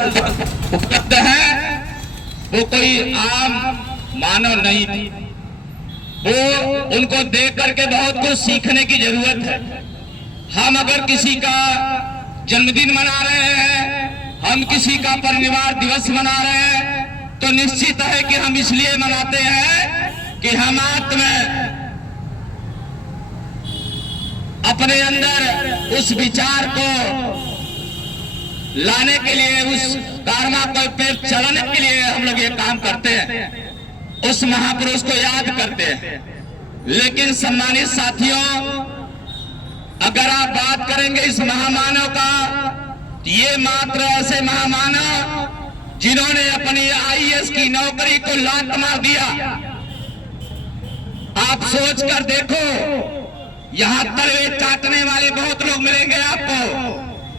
उपलब्ध है वो कोई आम मानव नहीं थी। वो उनको देख करके बहुत कुछ सीखने की जरूरत है। हम अगर किसी का जन्मदिन मना रहे हैं, हम किसी का परिनिर्वाण दिवस मना रहे हैं, तो निश्चित है कि हम इसलिए मनाते हैं कि हम आत्मा अपने अंदर उस विचार को लाने के लिए, उस कर्मा को पे चलाने के लिए हम लोग ये काम करते हैं, उस महापुरुष को याद करते हैं। लेकिन सम्मानित साथियों, अगर आप बात करेंगे इस महामानव का, ये मात्र ऐसे महामानव जिन्होंने अपनी आईएएस की नौकरी को लात मार दिया। आप सोच कर देखो, यहां तलवे चाटने वाले बहुत लोग मिलेंगे आपको,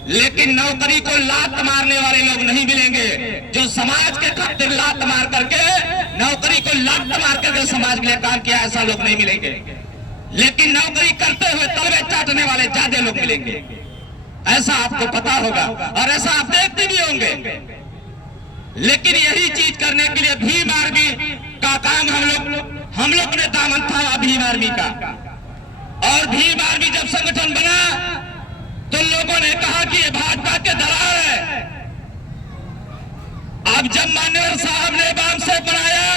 लेकिन नौकरी को लात मारने वाले लोग नहीं मिलेंगे। जो समाज के खातिर लात मार करके, नौकरी को लात मार करके समाज के लिए काम किया, ऐसा लोग नहीं मिलेंगे। लेकिन नौकरी करते हुए तलवे चाटने वाले ज्यादा लोग मिलेंगे, ऐसा आपको पता होगा और ऐसा आप देखते भी होंगे। लेकिन यही चीज करने के लिए भीम आर्मी का काम हम लोग ने दामन था भीम आर्मी का। और भीम आर्मी जब संगठन बना तो लोगों ने कहा कि ये भाजपा के दलाल है। अब जब मान्यवर साहब ने बाम से बनाया,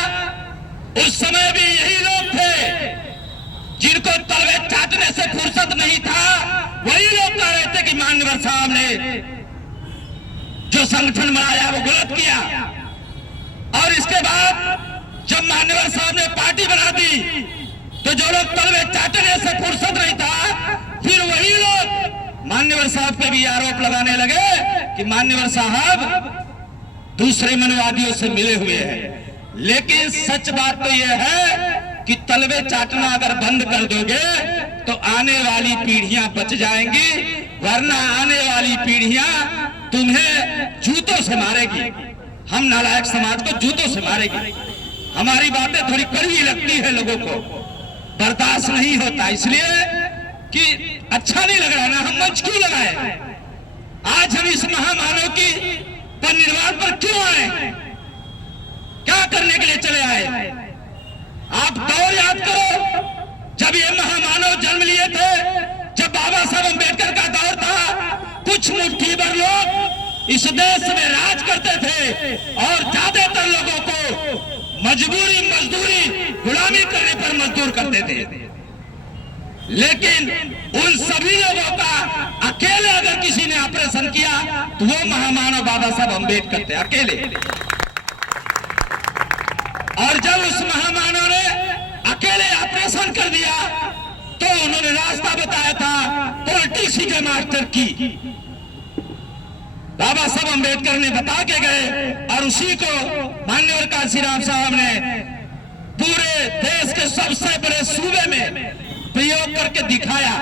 उस समय भी यही लोग थे जिनको तलवे चाटने से फुर्सत नहीं था। वही लोग कह रहे थे कि मान्यवर साहब ने जो संगठन बनाया वो गलत किया। और इसके बाद जब मान्यवर साहब ने पार्टी बना दी, तो जो लोग तलवे चाटने से फुर्सत नहीं था, फिर वही लोग मान्यवर साहब पे भी आरोप लगाने लगे कि मान्यवर साहब दूसरे मनवादियों से मिले हुए हैं। लेकिन सच बात तो यह है कि तलवे चाटना अगर बंद कर दोगे तो आने वाली पीढ़ियां बच जाएंगी, वरना आने वाली पीढ़ियां तुम्हें जूतों से मारेगी। हम नालायक समाज को जूतों से मारेगी। हमारी बातें थोड़ी कड़वी लगती है, लोगों को बर्दाश्त नहीं होता, इसलिए कि अच्छा नहीं लग रहा ना, हम मंच क्यों लगाए। आज हम इस महामानव की परिनिर्वाण पर क्यों आए, क्या करने के लिए चले आए। आप दौर याद करो, जब ये महामानव जन्म लिए थे, जब बाबा साहब अम्बेडकर का दौर था, कुछ मुट्ठी भर लोग इस देश में राज करते थे और ज्यादातर लोगों को मजबूरी, मजदूरी, गुलामी करने पर मजदूर करते थे। लेकिन उन सभी लोगों का अकेले अगर किसी ने ऑपरेशन किया तो वो महामानव बाबा साहब अम्बेडकर थे, अकेले। और जब उस महामानव ने अकेले ऑपरेशन कर दिया तो उन्होंने रास्ता बताया था पॉलिटिक्स के मास्टर की। बाबा साहब अम्बेडकर ने बता के गए और उसी को मान्यवर काशीराम साहब ने पूरे देश के सबसे बड़े सूबे में प्रयोग करके दिखाया।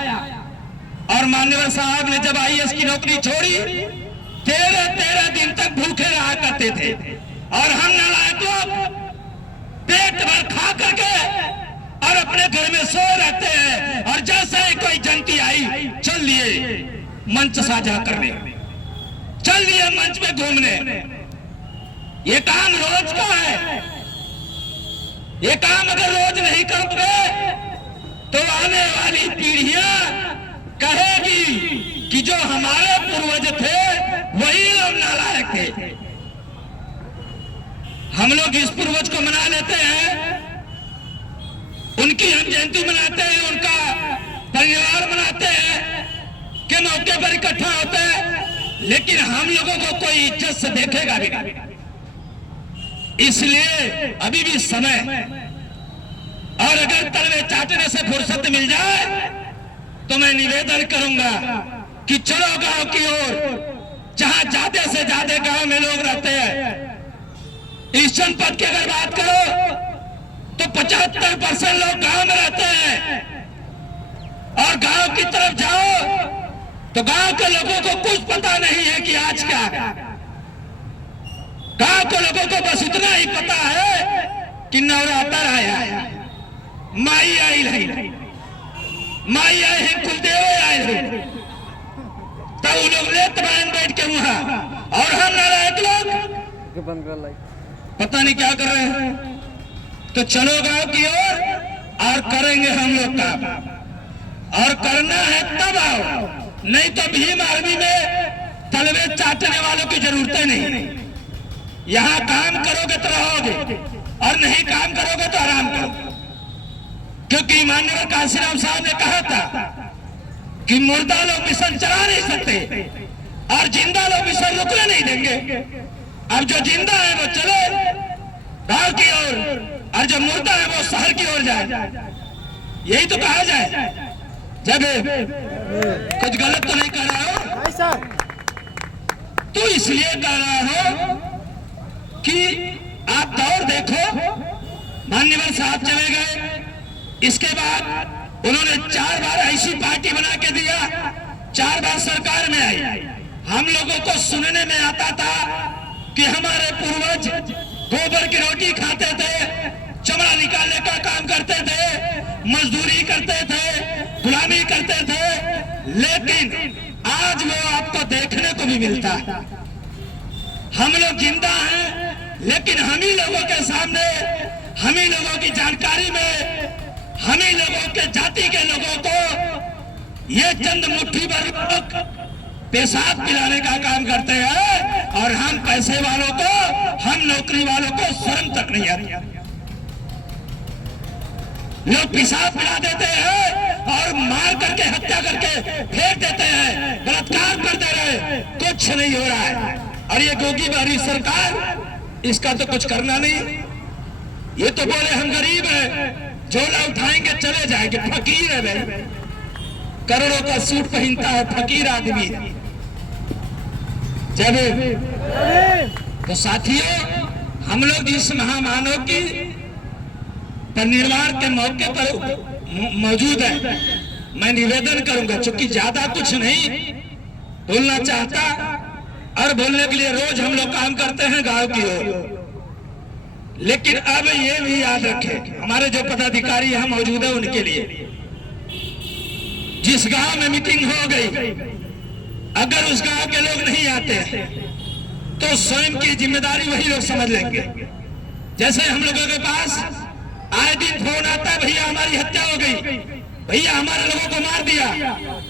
और मान्यवर साहब ने जब आईएएस की नौकरी छोड़ी, 13 दिन तक भूखे रहा करते थे। और हम नालायक लोग पेट भर खा करके और अपने घर में सो रहते हैं, और जैसे ही कोई जंती आई, चल लिए मंच साझा करने, चल लिए मंच पे घूमने। ये काम रोज का है। ये काम अगर रोज नहीं करोगे तो आने वाली पीढ़ियां कहेगी कि जो हमारे पूर्वज थे वही लोग नालायक थे। हम लोग इस पूर्वज को मना लेते हैं, उनकी हम जयंती मनाते हैं, उनका परिवार मनाते हैं, के मौके पर इकट्ठा होते हैं, लेकिन हम लोगों को कोई इज्जत से देखेगा भी नहीं। इसलिए अभी भी समय, और अगर तलवे चाटने से फुर्सत मिल जाए तो मैं निवेदन करूंगा कि चलो गांव की ओर, जहां ज्यादा से ज्यादा गांव में लोग रहते हैं। इस जनपद की अगर बात करो तो 75% लोग गांव में रहते हैं। और गांव की तरफ जाओ तो गांव के लोगों को कुछ पता नहीं है कि आज क्या है। गांव के लोगों को बस इतना ही पता है कि नवरात्र आया है, माई आई नहीं, माई आए हैं, कुलदेव आए हैं, तब वो लोग लेत बैठ के वहां। और हम नारायण लोग पता नहीं क्या कर रहे हैं। तो चलो गांव की ओर और करेंगे हम लोग काम, और करना है तब आओ, नहीं तो भीम आर्मी में तलवे चाटने वालों की जरूरत नहीं। यहाँ काम करोगे तो रहोगे, और नहीं काम करोगे तो आराम करो। क्योंकि माननीय काशीराम साहब ने कहा था कि मुर्दा लोग मिशन चला नहीं सकते और जिंदा लोग मिशन रुकने नहीं देंगे। अब जो जिंदा है वो चले गांव की ओर, और जो मुर्दा है वो शहर की ओर जाए। यही तो कहा जाए। जब कुछ गलत तो नहीं कर रहा हो, तो इसलिए कह रहा हो कि आप दौर देखो। मान्यवर साहब चले गए, इसके बाद उन्होंने 4 बार ऐसी पार्टी बना के दिया, 4 बार सरकार में आई। हम लोगों को सुनने में आता था कि हमारे पूर्वज गोबर की रोटी खाते थे, चमड़ा निकालने का काम करते थे, मजदूरी करते थे, गुलामी करते थे। लेकिन आज वो आपको देखने को भी मिलता है। हम लोग जिंदा हैं, लेकिन हम ही लोगों के सामने, हम ही लोगों की जानकारी में, हम ही लोगों के जाति के लोगों को ये चंद मुट्ठी भर लोग पेशाब पिलाने का काम करते हैं, और हम पैसे वालों को, हम नौकरी वालों को शर्म तक नहीं आती। लोग पेशाब पिला देते हैं और मार करके, हत्या करके फेंक देते हैं, बलात्कार कर दे रहे, कुछ नहीं हो रहा है। और ये गोगी बारी सरकार, इसका तो कुछ करना नहीं। ये तो बोले हम गरीब हैं, झोला उठाएंगे चले जाएंगे। फकीर है भाई, करोड़ों का सूट पहनता है, फकीर आदमी है। जब तो साथियों, हम लोग जिस महामानव की परिनिर्वाण के मौके पर मौजूद है, मैं निवेदन करूंगा, चूंकि ज्यादा कुछ नहीं बोलना चाहता, और बोलने के लिए रोज हम लोग काम करते हैं गांव की ओर। लेकिन अब ये भी याद रखें, हमारे जो पदाधिकारी यहाँ मौजूद है उनके लिए, जिस गांव में मीटिंग हो गई, अगर उस गांव के लोग नहीं आते तो स्वयं की जिम्मेदारी वही लोग समझ लेंगे। जैसे हम लोगों के पास आए दिन फोन आता है, भैया हमारी हत्या हो गई, भैया हमारे लोगों को मार दिया,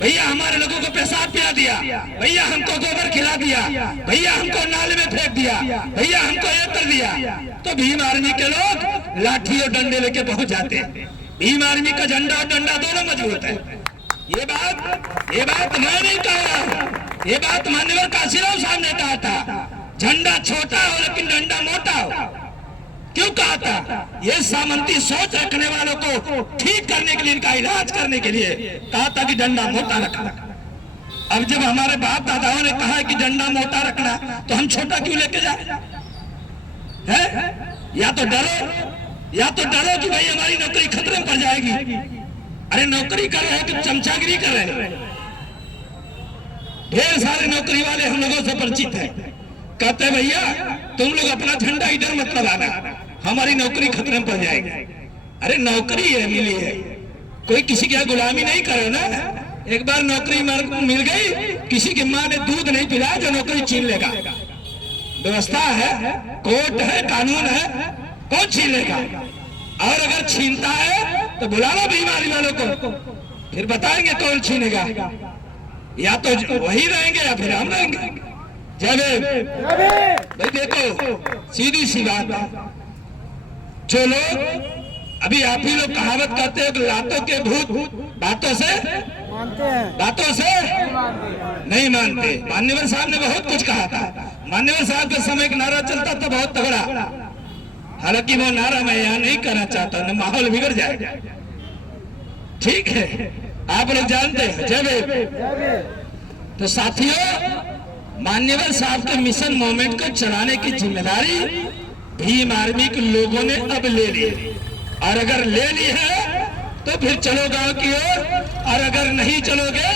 भैया हमारे लोगों को पेशाब पिला दिया, भैया हमको गोबर खिला दिया, भैया हमको नाले में फेंक दिया, भैया हमको ये कर दिया। तो भीम आर्मी के लोग लाठी और डंडे लेके पहुंच जाते हैं। भीम आर्मी का झंडा और डंडा दोनों मजबूत है। ये बात मैं नहीं कहा, ये बात माननीय काशीराम साहब ने कहा था। झंडा छोटा हो लेकिन डंडा मोटा हो। क्यों कहा था? ये सामंती सोच रखने वालों को ठीक करने के लिए, इनका इलाज करने के लिए कहा था कि डंडा मोटा रखना। अब जब हमारे बाप दादाओं ने कहा है कि डंडा मोटा रखना, तो हम छोटा क्यों लेके जाए? है या तो डरो कि भाई हमारी नौकरी खतरे में पड़ जाएगी। अरे नौकरी कर रहे तो चमचागिरी कर रहे। ढेर सारे नौकरी वाले हम लोगों से परिचित है, कहते भैया तुम लोग अपना झंडा इधर मत लगाना, हमारी नौकरी खतरे में पड़ जाएगी। अरे नौकरी है, मिली है, कोई किसी की गुलामी नहीं करे ना। एक बार नौकरी मिल गई, किसी की माँ ने दूध नहीं पिलाया जो नौकरी छीन लेगा। व्यवस्था है, कोर्ट है, कानून है, कौन छीन लेगा? और अगर छीनता है तो बुला लो बीमारी वालों को, फिर बताएंगे कौन छीनेगा। या तो वही रहेंगे या फिर हम रहेंगे। भाई देखो, सीधी सी बात है, जो लोग अभी आप ही लोग कहावत करते हो कि लातों के भूत बातों से नहीं मानते। मान्यवर साहब ने बहुत कुछ कहा था। मान्यवर साहब के समय एक नारा चलता था बहुत तगड़ा, हालांकि वो नारा मैं यहाँ नहीं करना चाहता, न माहौल बिगड़ जाएगा। ठीक है, आप लोग जानते हैं। जब तो साथियों, मान्यवर साहब के मिशन मूवमेंट को चलाने की जिम्मेदारी भीम आर्मी के लोगों ने अब ले ली, और अगर ले ली है तो फिर चलो गांव की ओर, और अगर नहीं चलोगे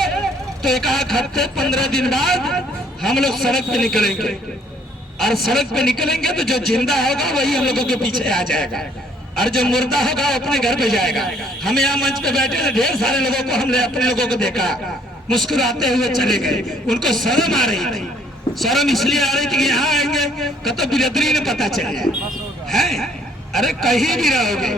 तो एक आध हफ्ते 15 दिन बाद हम लोग सड़क पे निकलेंगे, और सड़क पे निकलेंगे तो जो जिंदा होगा वही हम लोगों के पीछे आ जाएगा, और जो मुर्दा होगा अपने घर पे जाएगा। हम यहाँ मंच पे बैठे ढेर सारे लोगों को, हमने अपने लोगों को देखा मुस्कुराते हुए चले गए। उनको शर्म आ रही थी, शर्म इसलिए आ रही थी कि यहाँ आएंगे तो बिरादरी ने पता चल जाए है। अरे कहीं भी रहोगे,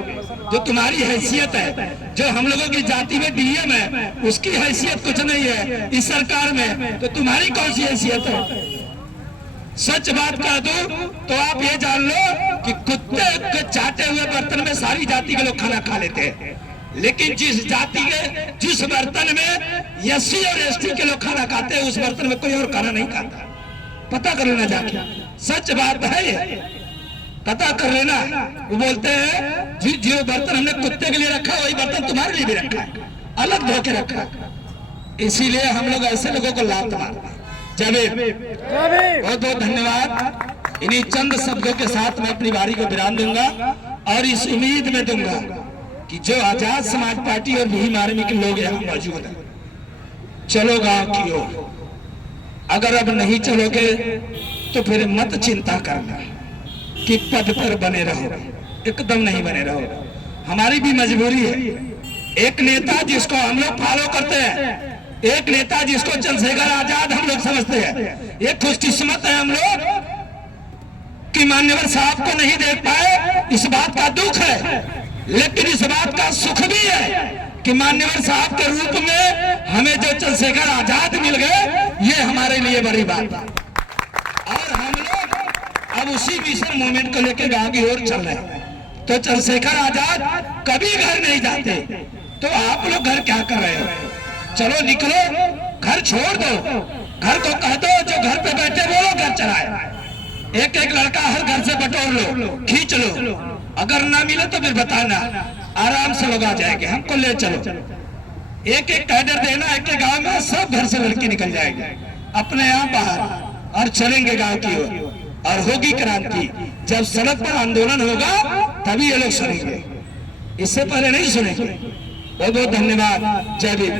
जो तुम्हारी हैसियत है, जो हम लोगों की जाति में डीएम है, उसकी हैसियत कुछ नहीं है इस सरकार में, तो तुम्हारी कौन सी हैसियत है? सच बात कह दूं तो आप ये जान लो कि कुत्ते के चाटे हुए बर्तन में सारी जाति के लोग खाना खा लेते हैं, लेकिन जिस जाति के जिस बर्तन में एससी और एसटी के लोग खाना खाते हैं, उस बर्तन में कोई और खाना नहीं खाता। पता कर लेना जाके, सच बात है ये, पता कर लेना। वो बोलते हैं जो बर्तन हमने कुत्ते के लिए रखा वही बर्तन तुम्हारे लिए भी रखा है, अलग धो के रखा है। इसीलिए हम लोग ऐसे लोगों को लात मारते हैं। बहुत बहुत धन्यवाद। इन्हीं चंद शब्दों के साथ मैं अपनी बारी को विराम दूंगा और इस उम्मीद में दूंगा कि जो आजाद समाज पार्टी और भीम आर्मी के लोग यहाँ मौजूद हैं, चलो गांव की ओर। अगर अब नहीं चलोगे तो फिर मत चिंता करना कि पद पर बने रहो, एकदम नहीं बने रहो। हमारी भी मजबूरी है। एक नेता जिसको हम लोग फॉलो करते हैं, एक नेता जिसको चंद्रशेखर आजाद हम लोग समझते हैं, ये खुशकिस्मत है हम लोग कि मान्यवर साहब को नहीं देख पाए, इस बात का दुख है, लेकिन इस बात का सुख भी है कि मान्यवर साहब के रूप में हमें जो चंद्रशेखर आजाद मिल गए, ये हमारे लिए बड़ी बात है। और हम लोग अब उसी मिशन मूवमेंट को लेकर गांव की ओर चल रहे हैं। तो चंद्रशेखर आजाद कभी घर नहीं जाते, तो आप लोग घर क्या कर रहे हो? चलो निकलो, घर छोड़ दो, घर को कह दो जो घर पे बैठे वो लोग घर चलाए। एक एक लड़का हर घर से बटोर लो, खींच लो, अगर ना मिले तो फिर बताना, आराम से लोग आ जाएंगे, हमको ले चलो। एक एक कैडर देना, एक एक गांव में सब घर से लड़के निकल जाएंगे अपने यहाँ बाहर और चलेंगे गांव की ओर, और होगी क्रांति। जब सड़क पर आंदोलन होगा तभी ये लोग सुनेंगे, इससे पहले नहीं सुनेंगे। बहुत बहुत धन्यवाद। जय भीम।